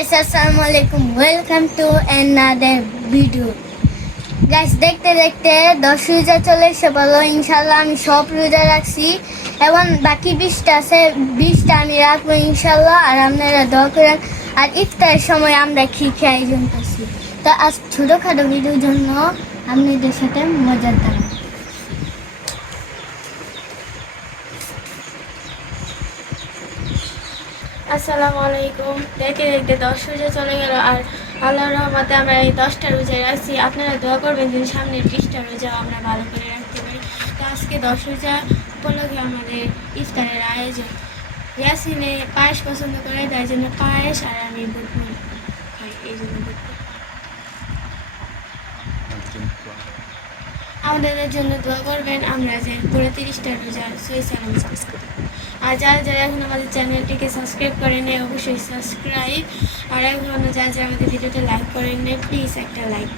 guys, assalamualaikum. Welcome to another video. Guys, দেখতে দেখতে 10 রোজা চলে এসে বলো ইনশাআল্লাহ আমি সব রোজা রাখছি এবং বাকি 20টা আছে 20টা আমি রাখবো ইনশাআল্লাহ। আর আপনারা দোয়া করেন। আর ইফতারের সময় আমরা কি আয়োজন করছি, তো আজ ছোটখাটো ভিডিওর জন্য আপনাদের সাথে মজার দাঁড়াবো। আসসালামু আলাইকুম। দেখতে দেখতে 10 রোজা চলে গেল, আর আল্লাহর রহমতে আমরা এই 10টা রোজা রাখছি। আপনারা দোয়া করবেন যে সামনের 20টা রোজা আমরা ভালো করে রাখতে পারি। তো আজকে 10 রোজা উপলক্ষে আমাদের ইফতারের আয়োজন। ইয়াসিনে পায়েস পছন্দ করে, তাই জন্য পায়েস, আর আমি বুট খাই, এই জন্য বুট। আমাদের জন্য দোয়া করবেন, আমরা যে পুরো 30টা রোজা সহি সালাম সাবস্ক্রাইব। আর যারা যারা এখন আমাদের চ্যানেলটিকে সাবস্ক্রাইব করেন অবশ্যই সাবস্ক্রাইব, আর এখন যারা যারা আমাদের ভিডিওটা লাইক করেন প্লিজ একটা লাইক।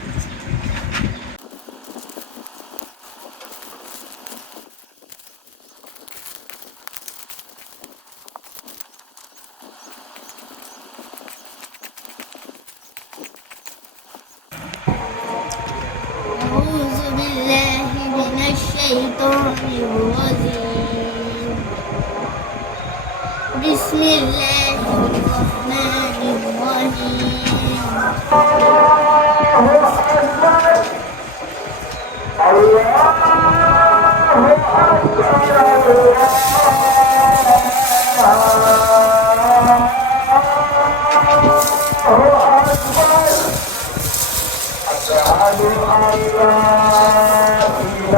أعوذ بالله من الشيطان الرجيم بسم الله الرحمن الرحيم أشهد أن لا إله إلا الله أشهد أن لا إله إلا الله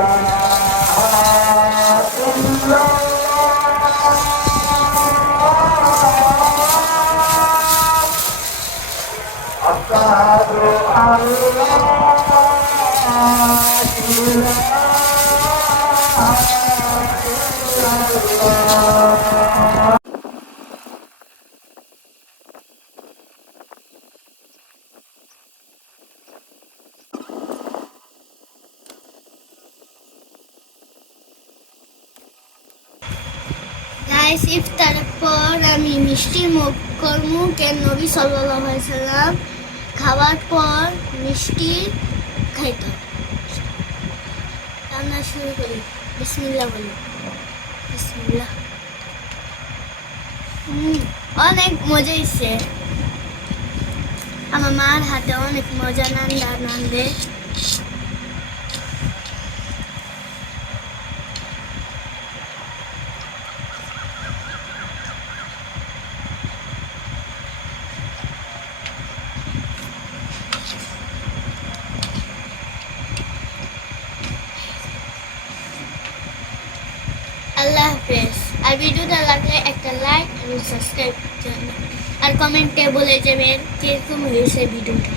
গাইস, ইফতারের পর আমি মিষ্টি মুখ করমু কেন নবী সাল্লাল্লাহু আলাইহি সাল্লাম খাওয়ার পর মিষ্টি খাইতো। রান্না শুরু করি, বিসমিল্লাহ বলি। বিসমিল্লাহ। অনেক মজা হয়েছে, আমার মার হাতে অনেক মজা নান্দে। আল্লাহ হাফেজ। আর ভিডিওটা লাগলে একটা লাইক এবং সাবস্ক্রাইব করতে হবে, আর কমেন্টে বলে যাবেন কিরকম হয়েছে ভিডিওটা।